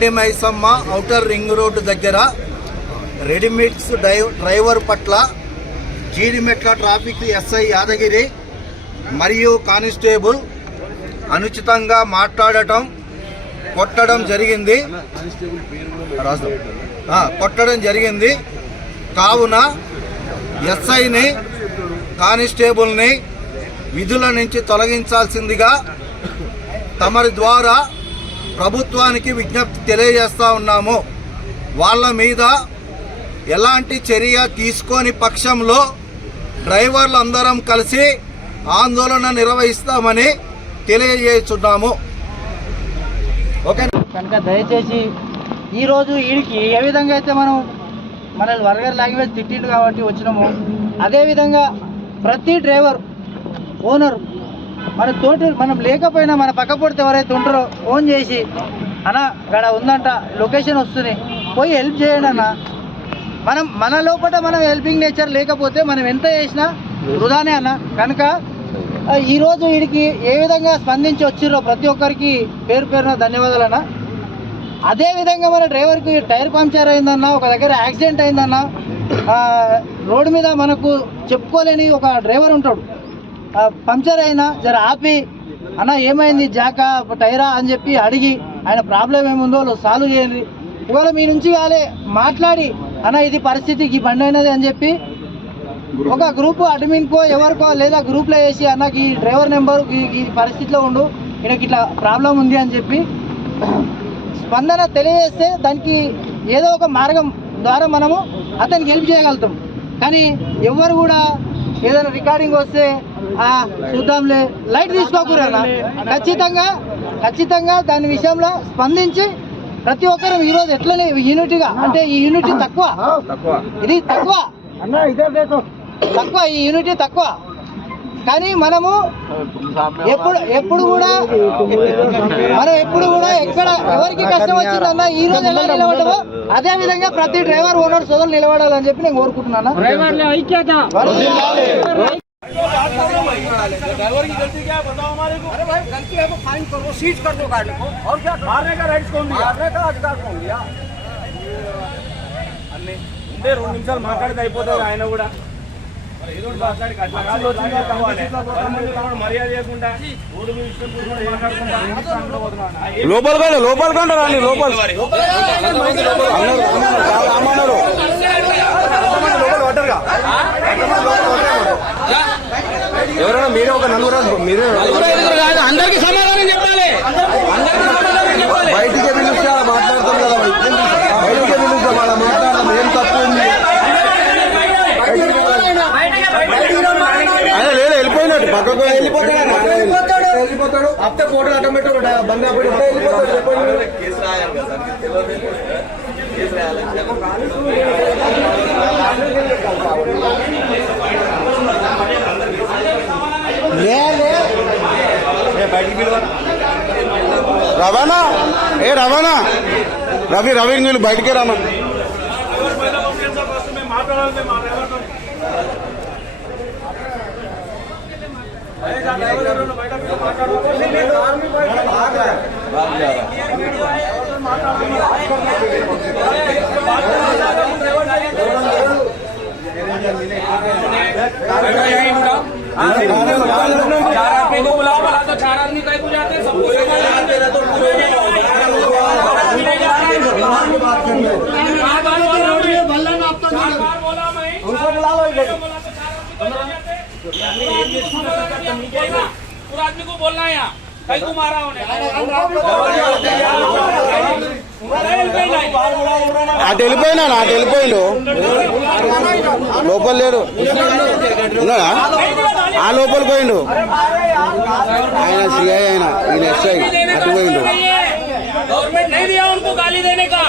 గండి Maisamma outer ring road దగ్గర ready-mix driver పట్ల Jeedimetla traffic SI Yadagiri మరియు కానిస్టేబుల్ అనుచితంగా మాట్లాడటం కొట్టడం జరిగింది. కావున ఎస్ఐని కానిస్టేబుల్ని విధుల నుంచి తొలగించాల్సిందిగా తమరి ద్వారా ప్రభుత్వానికి విజ్ఞప్తి తెలియజేస్తూ ఉన్నాము. వాళ్ళ మీద ఎలాంటి చర్య తీసుకోని పక్షంలో డ్రైవర్లందరం కలిసి ఆందోళన నిర్వహిస్తామని తెలియజేస్తున్నాము. ఓకే కనుక దయచేసి ఈరోజు వీడికి ఏ విధంగా అయితే మనల్ని వల్గర్ లాంగ్వేజ్ తిట్టిండు కాబట్టి వచ్చినాము, అదేవిధంగా ప్రతి డ్రైవర్ ఓనర్ మనం లేకపోయినా మన పక్క పొడితే ఎవరైతే ఉంటారో ఫోన్ చేసి అన్న గడ ఉందంట, లొకేషన్ వస్తుంది, పోయి హెల్ప్ చేయండి అన్న. మన లోపల మనం హెల్పింగ్ నేచర్ లేకపోతే మనం ఎంత చేసినా వృధానే అన్న. కనుక ఈరోజు వీడికి ఏ విధంగా స్పందించి వచ్చిర్రో ప్రతి ఒక్కరికి పేరు పేరున ధన్యవాదాలు అన్న. అదేవిధంగా మన డ్రైవర్కి టైర్ పంక్చర్ అయిందన్న, ఒక దగ్గర యాక్సిడెంట్ అయిందన్న, రోడ్డు మీద మనకు చెప్పుకోలేని ఒక డ్రైవర్ ఉంటాడు, పంక్చర్ అయినా జర ఆపి అన్న ఏమైంది జాకా టైరా అని చెప్పి అడిగి ఆయన ప్రాబ్లం ఏముందో సాల్వ్ చేయండి. ఇవాళ మీ నుంచి కాలే మాట్లాడి అన్న ఇది పరిస్థితికి బండి అయినది అని చెప్పి ఒక గ్రూప్ అడ్మిన్కో ఎవరికో లేదా గ్రూప్లో వేసి అన్నకి ఈ డ్రైవర్ నెంబరు ఈ పరిస్థితిలో ఉండు, ఈయనకి ఇట్లా ప్రాబ్లం ఉంది అని చెప్పి స్పందన తెలియజేస్తే దానికి ఏదో ఒక మార్గం ద్వారా మనము అతనికి హెల్ప్ చేయగలుగుతాం. కానీ ఎవరు కూడా ఏదైనా రికార్డింగ్ వస్తే చూద్దాంలే లైట్ తీసుకోకూడదు. ఖచ్చితంగా దాని విషయంలో స్పందించి ప్రతి ఒక్కరు ఈరోజు ఎట్లనే యూనిటీగా, అంటే ఈ యూనిటీ తక్కువ, ఇది తక్కువ, ఈ యూనిటీ తక్కువ. కానీ మనము ఎప్పుడు కూడా ఎక్కడ ఎవరికి కష్టం వచ్చిందన్నా ఈ రోజు ఎలా నిలబడమో అదే విధంగా ప్రతి డ్రైవర్ ఓనర్ సోదరులు నిలబడాలని చెప్పి నేను కోరుకుంటున్నాను. ड्राइवर की गलती क्या है बताओ हमारे को। अरे भाई गलती है तो फाइन करो, सीज कर दो गाड़ी को। और क्या मारने का राइट कौन दिया? मारने का अधिकार कौन दिया? अन्ने ఉండే 2 నిమిషాలు మాట్లాడితే అయిపోతుంది. ఆయన కూడా ఏదో మాట్లాడి మర్యాద చేయకుండా రోడ్డు మీద ఇష్టం కూర్చొని మాట్లాడుకుంటా లోపల కంటారా లోపల ఎవరైనా మీరే ఒక నలుగురు అందరికి సమాధానం చెప్పాలి. బయటికి పిలుస్తా మాట్లాడతాం కదా, బయటికి పిలుస్తాం అలా మాట్లాడతాం. ఏం తప్పు ఉంది? ఆయన లేదు వెళ్ళిపోయినట్టు పక్కకు వెళ్ళిపోతాడు. అప్తే ఫోటో ఆటోమేటిక్ బంద్ వెళ్ళిపోతాడు. రవాణా రవి వీళ్ళు బయటికి రామా. पूरा आदमी को बोलना है यहाँ कई को मारा అటు వెళ్ళిపోయిండు లోపల లేడు, ఆ లోపల పోయిండు. ఆయన సిఐ ఈయన ఎస్ఐ అటు పోయిండు. गवर्नमेंट नहीं दिया उनको गाली देने का।